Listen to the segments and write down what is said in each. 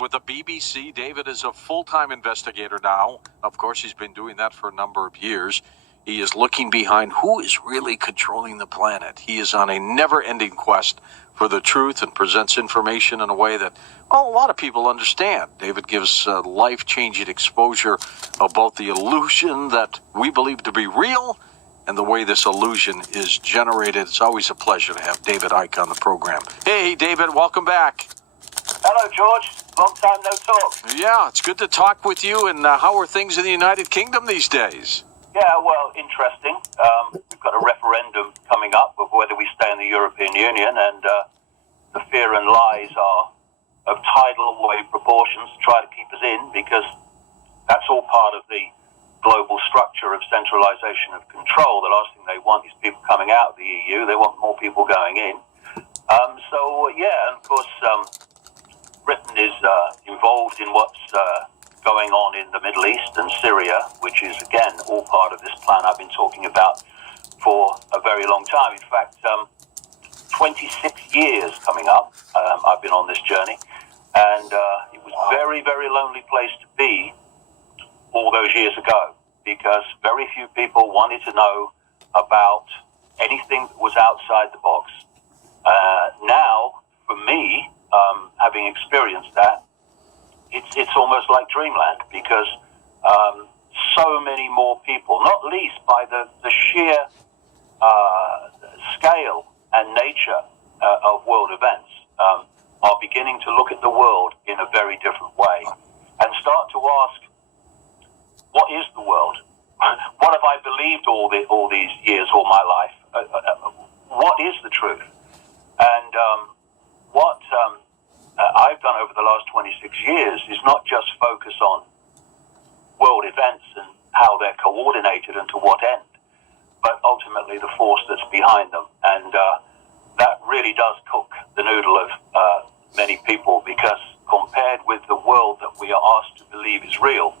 With the BBC, David is a full-time investigator now. Of course, he's been doing that for a number of years. He is looking behind who is really controlling the planet. He is on a never-ending quest for the truth and presents information in a way that, well, a lot of people understand. David gives life-changing exposure of both the illusion that we believe to be real and the way this illusion is generated. It's always a pleasure to have David Icke on the program. Hey, David, welcome back. Hello, George. Long time no talk. Yeah, it's good to talk with you. And how are things in the United Kingdom these days? Yeah, well, interesting. We've got a referendum coming up of whether we stay in the European Union, and the fear and lies are of tidal wave proportions to try to keep us in, because that's all part of the global structure of centralization of control. The last thing they want is people coming out of the EU. They want more people going in. And of course, Britain is involved in what's going on in the Middle East and Syria, which is, again, all part of this plan I've been talking about for a very long time. In fact, 26 years coming up, I've been on this journey, and it was a very, very lonely place to be all those years ago, because very few people wanted to know about anything that was outside the box. Now, for me, having experienced that, it's almost like dreamland, because so many more people, not least by the sheer scale and nature of world events, are beginning to look at the world in a very different way and start to ask, what is the world? What have I believed all these years, all my life? What is the truth? And what I've done over the last 26 years is not just focus on world events and how they're coordinated and to what end, but ultimately the force that's behind them. And that really does cook the noodle of many people, because compared with the world that we are asked to believe is real,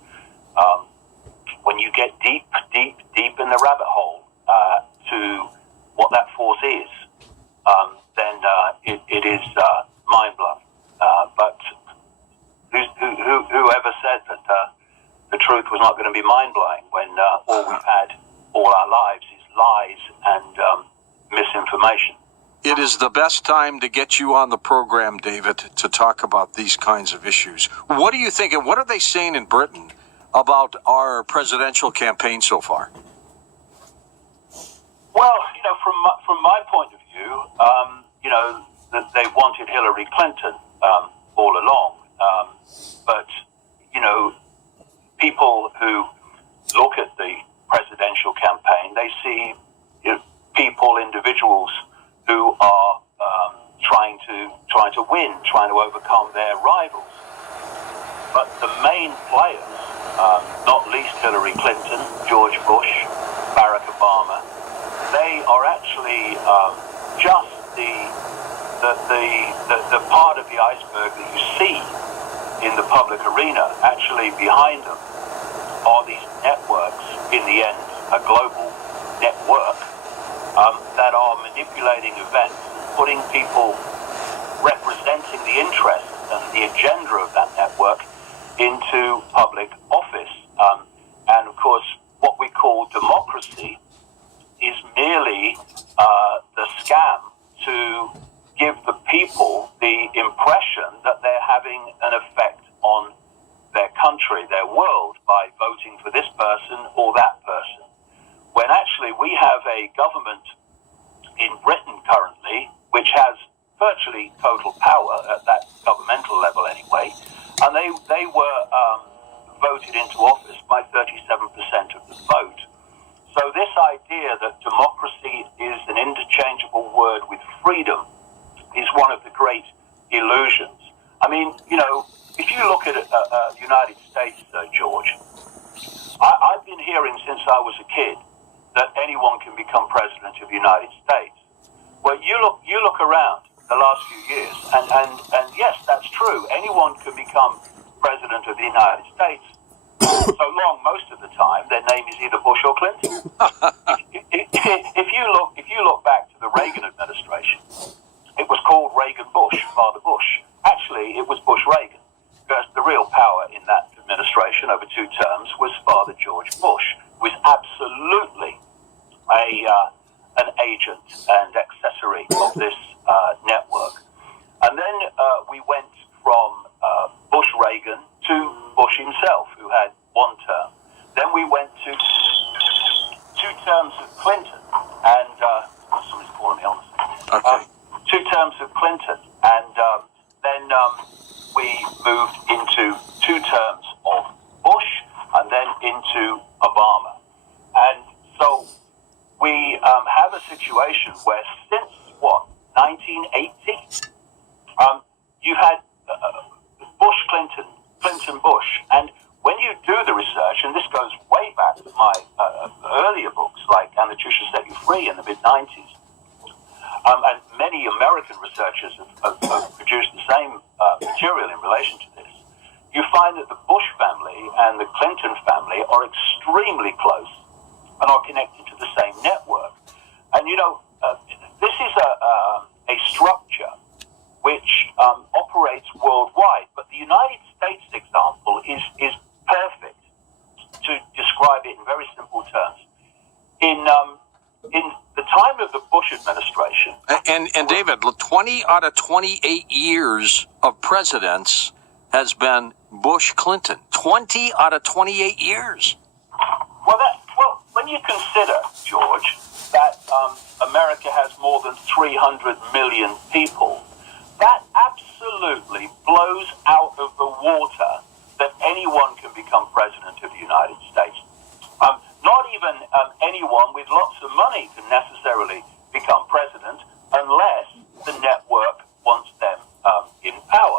when you get deep in the rabbit hole to what that force is, then it is mind-blowing. But whoever said that the truth was not going to be mind-blowing when all we've had all our lives is lies and misinformation? It is the best time to get you on the program, David, to talk about these kinds of issues. What do you think, and what are they saying in Britain about our presidential campaign so far? Well, from my point of view, they wanted Hillary Clinton all along. But people who look at the presidential campaign, they see people, individuals who are trying to win, trying to overcome their rivals. But the main players, not least Hillary Clinton, George Bush, Barack Obama, they are actually just the part of the iceberg that you see in the public arena. Actually, behind them are these networks, in the end, a global network that are manipulating events, putting people representing the interests and the agenda of that network into public office. And of course, what we call democracy is merely the scam to give the people the impression that they're having an effect on their country, their world, by voting for this person or that person. When actually we have a government in Britain currently which has virtually total power at that governmental level anyway, and they were voted into office by 37% of the vote. So this idea that democracy is an interchangeable word with freedom is one of the great illusions. I mean, if you look at the United States, George, I've been hearing since I was a kid that anyone can become president of the United States. Well, you look around the last few years, and yes, that's true. Anyone can become president of the United States, so long most of the time their name is either Bush or Clinton. If you look back to the Reagan administration, it was called Reagan Bush, Father Bush. Actually, it was Bush Reagan, real power in that administration over 2 terms was Father George Bush, who was absolutely an agent and accessory of this network. And then we went from Bush-Reagan to Bush himself, who had 1 term. Then we went to 2 terms of Clinton, and somebody's calling me on a second. Okay. 2 terms of Clinton, and then we moved into 2 terms of Bush, and then into Obama. And so we have a situation where since, 1980, you had Bush, Clinton, Clinton, Bush. And when you do the research, and this goes way back to my earlier books, like And the Truth Shall Set You Free in the mid-90s, and many American researchers have produced the same material in relation to this, you find that the Bush family and the Clinton family are extremely close and are connected to the same network. And, this is a structure which operates worldwide, but the United States example is perfect to describe it in very simple terms. In the time of the Bush administration, And David, 20 out of 28 years of presidents has been Bush-Clinton. 20 out of 28 years. Well, when you consider, George, that America has more than 300 million people, that absolutely blows out of the water that anyone can become president of the United States. Not even anyone with lots of money can necessarily become president unless the network